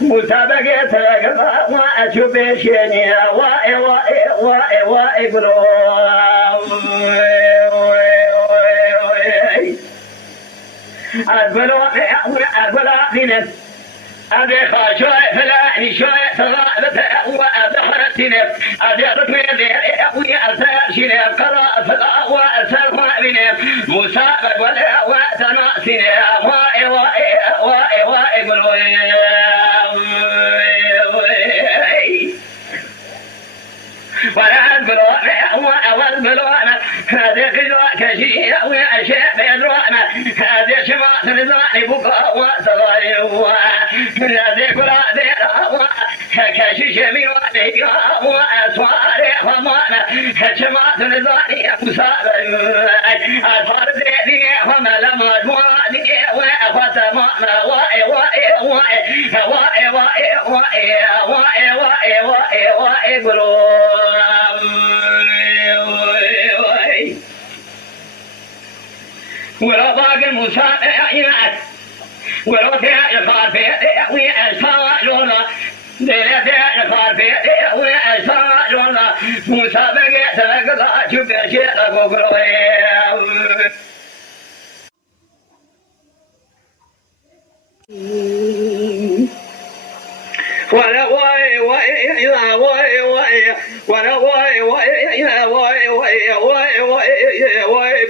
مسابقة وأشوف شيني أبي خاشوي فلاني شوي صغارته وأبحرتني أبي ركني أبوي أساشني قراء فلا وأسرع بني مسابق ولا وتناسني واي واي واي واي ولا والبلوانة هذه قدوة كشيء وأشياء بيدرونا هذه شماس نزاني بقى وصغاري هذه كلا ديرا كشيش من وادي وأسواري ومانا شماس نزاني مصابة أصار زيدي وما لما جواني وفتمانا واي واي واي واي واي واي واي واي واي ولو باقي المساعدات ولو فيها الخافية وأسفالونا دينا فيها الخافية وأسفالونا مسابقة تلقى شوف شيء ولا واي واي واي واي ولا واي واي واي واي واي واي واي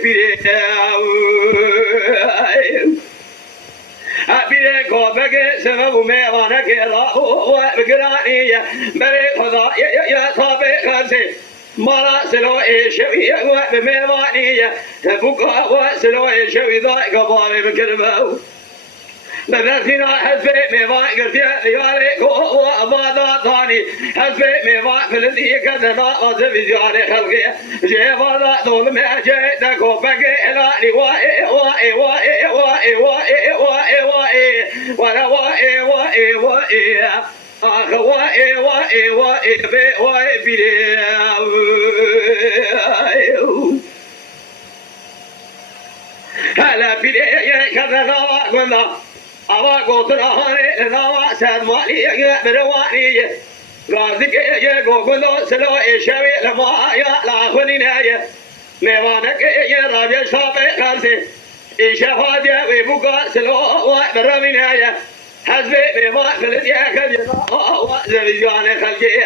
بيدك وبقى سبب ما وانا كذا وبقرانية بري خذا يا صابي خزي مرا سلو إيشوي وبميوانية بقى وسلو إيشوي ضايق بالي بكربه نذرتنا حسبي ميوان قرتي ريالي وأبادا ثاني حسبي ميوان في الذي كذا وزبي جاري خلقي جيبادا دول ما جيتك وبقي إلاني واي واي واي واي واي واي واي ولا واي واي واي آخ واي واي واي بي واي بي هلا بي كذا نوا أوا قطر هاني نوا سدماني برواني غازك يا قوقلو سلو إيشوي لما يا لا خلي نايا ميوانك يا راجع شابي خالسي إيشافا يا ويبوكا سلو وبرمي نايا حسبي ميوان خلي يا خلي وزبيجان خلي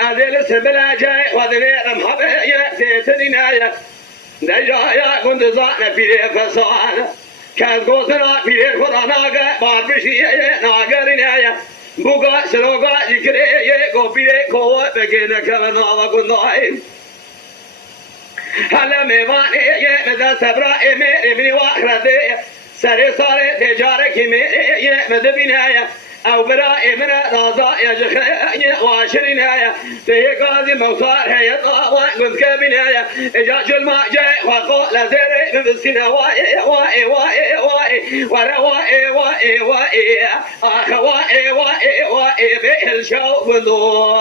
أدل سبلا جاي وذبي رمحبي يا سيتني نايا دجايا كنت زعنا في فصانا كان قوتنا في القرآن باربشي ناقرنا بوكا سلوكا يكري يكوبي كوا بكينا كمان وكناي هلا ميواني يمدا سبرا إمي واخرتي سري صاري تجارك إمي يمدا أو برا إمنا رازا يجخي واشرنا في قاضي موصار هي طاوة قد كبنايا إجاج الماء جاي وقو لزيري بسكنا واي واي واي واي ورا واي واي واي آخ واي واي واي بيل شو بندو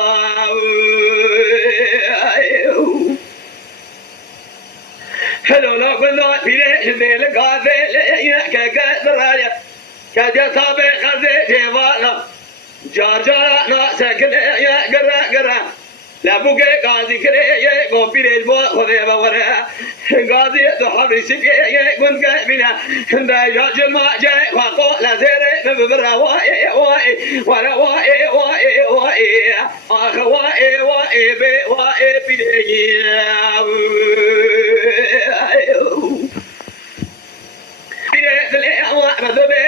هلو لو كنا في ليل قاضي كدرايا كجسابي خزي جوالا جارجارا ناسكني يا قرا قرا لابوكي قاضي كري يا قوبيري بو خذي بورا قاضي دحري سكي يا كنت بنا دا ياجل ما جاي وقو لزيري ببرا واي واي ولا واي واي واي اخ واي واي بي واي بيدي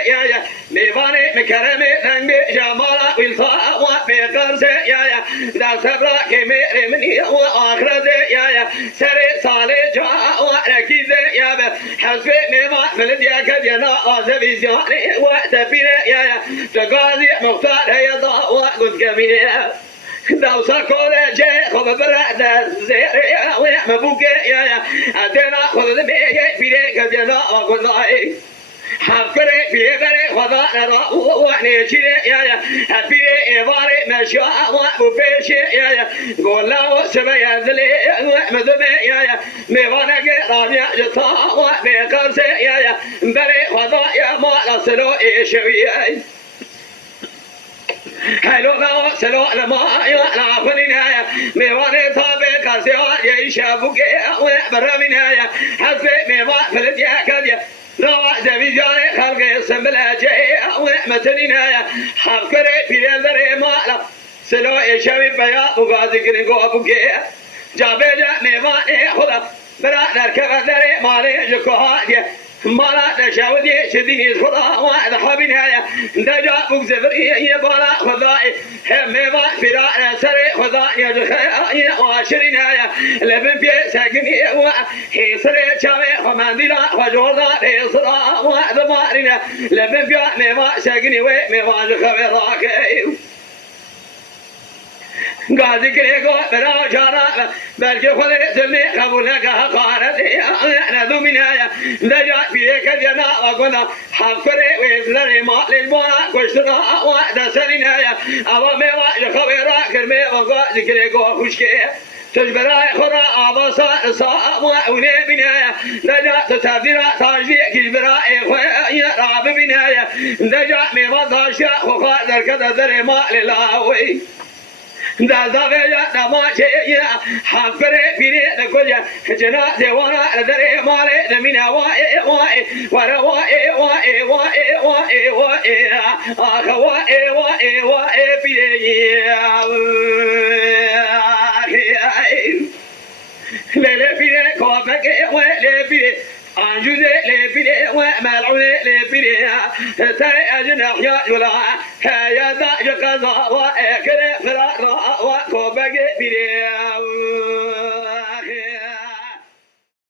يا ميفاني مكرمي نعمي جمالا والصاء وفيقرسي يا دا سبرا كميري مني وآخرتي يا سري صالي جاء وركيزي يا حسبي ميفا ملديا كدينا آزبي زياني وتفيني يا تقاضي مختار هي ضاء وقد كميني داو ساكولي جاي خب برا دا زيري ويا مبوكي يا أدينا خذ بيجي بيجي كذا وقضاء حفري في بري خضاء وعني شيء يا في إبارة مشاء وبيش يا قول له سبيا ذلي مذبي يا ميوانا رابع جطا وبيقرس يا بري خضاء يا ما لصلو إيشوي هلو ذا سلو لما يلا فنينا ميواني طابق كاسيا يشافوك وبرمينا حسب ميوان فلت يا كذا نوع زبيجاني خلق سمبلا جاي ومتنينا حفكري في الذري مالا سلو يشافي بيا وغازي كنكو أبوكي جابجا ميواني خدا برا نركب الذري مالي جكوها مالا تشاودي شديني خدا وعد حبينايا دجا بوك زفري يبالا خداي هم ما فراء سري خدا يجخي واشرينايا لبن بي ساكني وهي سري شامي ومانديلا وجوردا هي صدا وعد مارينا لبن بي ما ساكني وما جخي راكي قاضي كريكو برا جارا بلكي خذ سمي قبولك قارت أنا ذو منايا دجا بيك جنا وقنا حفري ويفلري ما للبونا كشتنا وعد سنينايا أبا ميوا يخبرا كرمي وقاضي كريكو خشكي تجبراي خرا أبصا صا وأولي بنايا دجا تتابدرا تاجدي كجبراي خويا راب بنايا دجا ميوا داشا وقادر كذا ذري ما للاوي دازا بيجا دماشي حفري بيني نقولي جنا دوانا دري مالي نمينا واي واي ورا واي واي واي واي واي آخ واي واي واي بيني ليلة بيني كوفك ويلي بيني أنجز لبني وملعون لبني ترى أجنح يا جلا هيا ذا يقظة وأكل فرار وكوبك بني